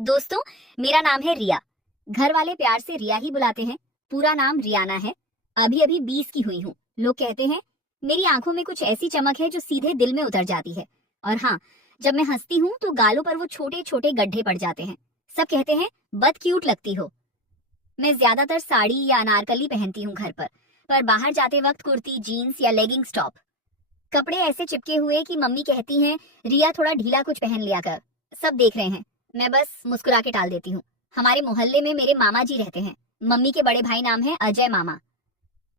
दोस्तों, मेरा नाम है रिया। घर वाले प्यार से रिया ही बुलाते हैं। पूरा नाम रियाना है। अभी अभी 20 की हुई हूँ। लोग कहते हैं मेरी आंखों में कुछ ऐसी चमक है जो सीधे दिल में उतर जाती है। और हाँ, जब मैं हंसती हूँ तो गालों पर वो छोटे छोटे गड्ढे पड़ जाते हैं। सब कहते हैं बद क्यूट लगती हो। मैं ज्यादातर साड़ी या अनारकली पहनती हूँ घर पर बाहर जाते वक्त कुर्ती, जीन्स या लेगिंग्स टॉप। कपड़े ऐसे चिपके हुए कि मम्मी कहती हैं रिया थोड़ा ढीला कुछ पहन लिया कर। सब देख रहे हैं, मैं बस मुस्कुरा के टाल देती हूँ। हमारे मोहल्ले में मेरे मामा जी रहते हैं। मम्मी के बड़े भाई नाम है अजय मामा।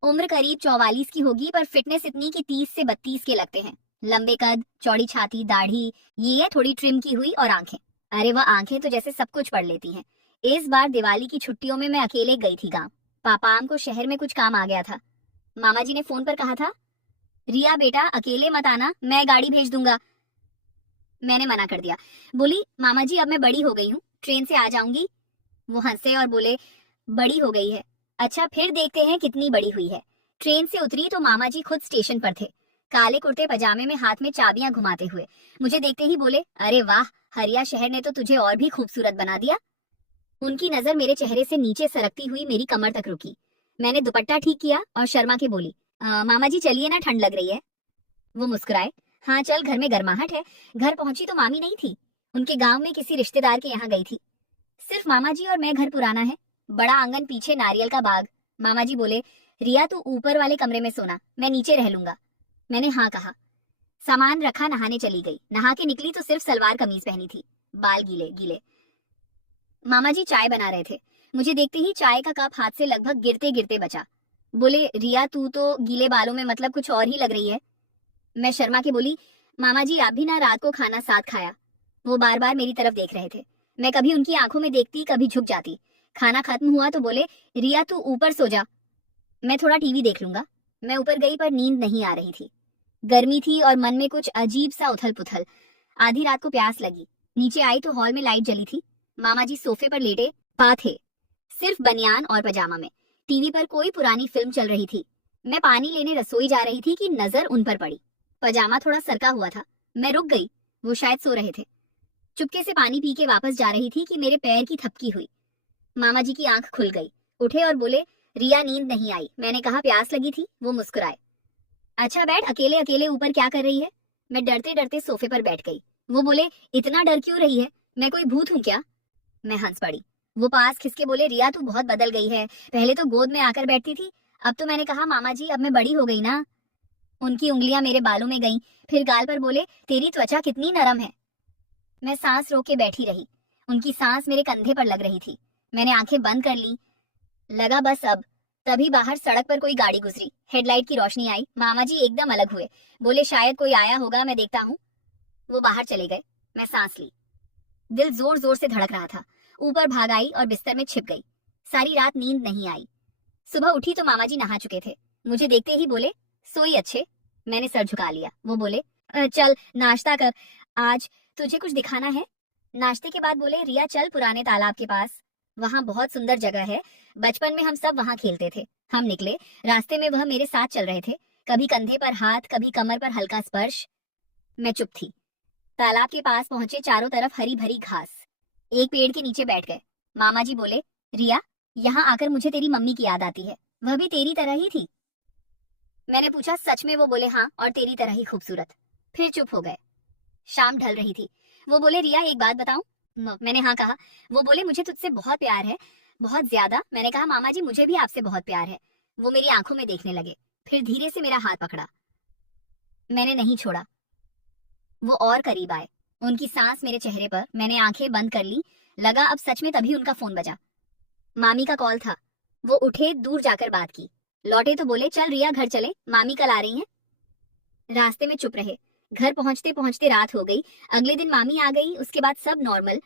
उम्र करीब 44 की होगी पर फिटनेस इतनी कि 30 से 32 के लगते हैं। लंबे कद, चौड़ी छाती, दाढ़ी, ये है थोड़ी ट्रिम की हुई, और आंखें, अरे वह आंखें तो जैसे सब कुछ पढ़ लेती हैं। इस बार दिवाली की छुट्टियों में मैं अकेले गई थी गाँव। पापाम को शहर में कुछ काम आ गया था। मामा जी ने फोन पर कहा था, रिया बेटा अकेले मत आना, मैं गाड़ी भेज दूंगा। मैंने मना कर दिया। बोली मामा जी अब मैं बड़ी हो गई हूँ, ट्रेन से आ जाऊंगी। वो हंसे और बोले बड़ी हो गई है? अच्छा फिर देखते हैं कितनी बड़ी हुई है। ट्रेन से उतरी तो मामा जी खुद स्टेशन पर थे, काले कुर्ते पजामे में, हाथ में चाबियां घुमाते हुए। मुझे देखते ही बोले अरे वाह, हरिया शहर ने तो तुझे और भी खूबसूरत बना दिया। उनकी नजर मेरे चेहरे से नीचे सरकती हुई मेरी कमर तक रुकी। मैंने दुपट्टा ठीक किया और शर्मा के बोली मामा जी चलिए ना, ठंड लग रही है। वो मुस्कुराए, हाँ चल, घर में गर्माहट है। घर पहुंची तो मामी नहीं थी, उनके गांव में किसी रिश्तेदार के यहाँ गई थी। सिर्फ मामा जी और मैं। घर पुराना है, बड़ा आंगन, पीछे नारियल का बाग। मामा जी बोले रिया तू ऊपर वाले कमरे में सोना, मैं नीचे रह लूंगा। मैंने हाँ कहा। सामान रखा, नहाने चली गई। नहा के निकली तो सिर्फ सलवार कमीज पहनी थी, बाल गीले गीले। मामा जी चाय बना रहे थे। मुझे देखते ही चाय का कप हाथ से लगभग गिरते गिरते बचा। बोले रिया तू तो गीले बालों में मतलब कुछ और ही लग रही है। मैं शर्मा के बोली मामा जी आप भी ना रात को खाना साथ खाया। वो बार बार मेरी तरफ देख रहे थे। मैं कभी उनकी आंखों में देखती, कभी झुक जाती। खाना खत्म हुआ तो बोले रिया तू ऊपर सो जा, मैं थोड़ा टीवी देख लूंगा। मैं ऊपर गई पर नींद नहीं आ रही थी। गर्मी थी और मन में कुछ अजीब सा उथल पुथल। आधी रात को प्यास लगी। नीचे आई तो हॉल में लाइट जली थी। मामा जी सोफे पर लेटे पा थे, सिर्फ बनियान और पजामा में। टीवी पर कोई पुरानी फिल्म चल रही थी। मैं पानी लेने रसोई जा रही थी कि नजर उन पर पड़ी। पजामा थोड़ा सरका हुआ था। मैं रुक गई, वो शायद सो रहे थे। चुपके से पानी पी के वापस जा रही थी कि मेरे पैर की थपकी हुई। मामा जी की आंख खुल गई, उठे और बोले रिया नींद नहीं आई। मैंने कहा प्यास लगी थी। वो मुस्कुराए, अच्छा बैठ, अकेले अकेले ऊपर क्या कर रही है। मैं डरते डरते सोफे पर बैठ गई। वो बोले इतना डर क्यों रही है, मैं कोई भूत हूँ क्या। मैं हंस पड़ी। वो पास खिसके बोले रिया तू बहुत बदल गई है, पहले तो गोद में आकर बैठती थी, अब तो। मैंने कहा मामा जी अब मैं बड़ी हो गई ना। उनकी उंगलियां मेरे बालों में गईं, फिर गाल पर बोले तेरी त्वचा कितनी नरम है। मैं सांस रोक के बैठी रही। उनकी सांस मेरे कंधे पर लग रही थी। मैंने आंखें बंद कर ली, लगा बस अब। तभी बाहर सड़क पर कोई गाड़ी गुजरी, हेडलाइट की रोशनी आई। मामा जी एकदम अलग हुए, बोले शायद कोई आया होगा, मैं देखता हूँ। वो बाहर चले गए। मैं सांस ली, दिल जोर जोर से धड़क रहा था। ऊपर भाग आई और बिस्तर में छिप गई। सारी रात नींद नहीं आई। सुबह उठी तो मामा जी नहा चुके थे। मुझे देखते ही बोले सोई अच्छे। मैंने सर झुका लिया। वो बोले चल नाश्ता कर, आज तुझे कुछ दिखाना है। नाश्ते के बाद बोले रिया चल पुराने तालाब के पास, वहाँ बहुत सुंदर जगह है, बचपन में हम सब वहाँ खेलते थे। हम निकले, रास्ते में वह मेरे साथ चल रहे थे, कभी कंधे पर हाथ, कभी कमर पर हल्का स्पर्श। मैं चुप थी। तालाब के पास पहुंचे, चारों तरफ हरी भरी घास। एक पेड़ के नीचे बैठ गए। मामा जी बोले रिया यहाँ आकर मुझे तेरी मम्मी की याद आती है, वह भी तेरी तरह ही थी। मैंने पूछा सच में। वो बोले हाँ, और तेरी तरह ही खूबसूरत। फिर चुप हो गए। शाम ढल रही थी। वो बोले रिया एक बात बताऊं। मैंने हाँ कहा। वो बोले मुझे तुझसे बहुत प्यार है, बहुत ज्यादा। मैंने कहा मामा जी मुझे भी आपसे बहुत प्यार है। वो मेरी आंखों में देखने लगे, फिर धीरे से मेरा हाथ पकड़ा। मैंने नहीं छोड़ा। वो और करीब आए, उनकी सांस मेरे चेहरे पर। मैंने आंखें बंद कर ली, लगा अब सच में। तभी उनका फोन बजा। मामी का कॉल था। वो उठे, दूर जाकर बात की, लौटे तो बोले चल रिया घर चले, मामी कल आ रही हैं। रास्ते में चुप रहे। घर पहुंचते पहुंचते रात हो गई। अगले दिन मामी आ गई, उसके बाद सब नॉर्मल।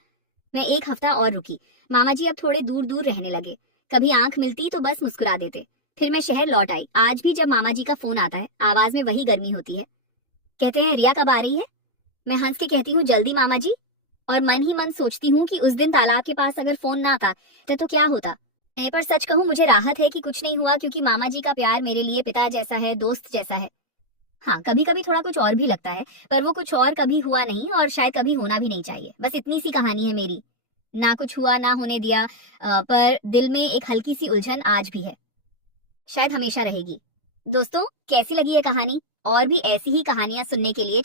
मैं एक हफ्ता और रुकी। मामा जी अब थोड़े दूर दूर रहने लगे, कभी आंख मिलती तो बस मुस्कुरा देते। फिर मैं शहर लौट आई। आज भी जब मामा जी का फोन आता है, आवाज में वही गर्मी होती है। कहते हैं रिया कब आ रही है। मैं हंस के कहती हूँ जल्दी मामा जी, और मन ही मन सोचती हूँ कि उस दिन तालाब के पास अगर फोन ना आता तो क्या होता। पर सच कहूँ मुझे राहत है कि कुछ नहीं हुआ, क्योंकि मामा जी का प्यार मेरे लिए पिता जैसा है, दोस्त जैसा है। हाँ कभी कभी थोड़ा कुछ और भी लगता है, पर वो कुछ और कभी हुआ नहीं, और शायद कभी होना भी नहीं चाहिए। बस इतनी सी कहानी है मेरी। ना कुछ हुआ ना होने दिया, पर दिल में एक हल्की सी उलझन आज भी है, शायद हमेशा रहेगी। दोस्तों, कैसी लगी ये कहानी? और भी ऐसी ही कहानियां सुनने के लिए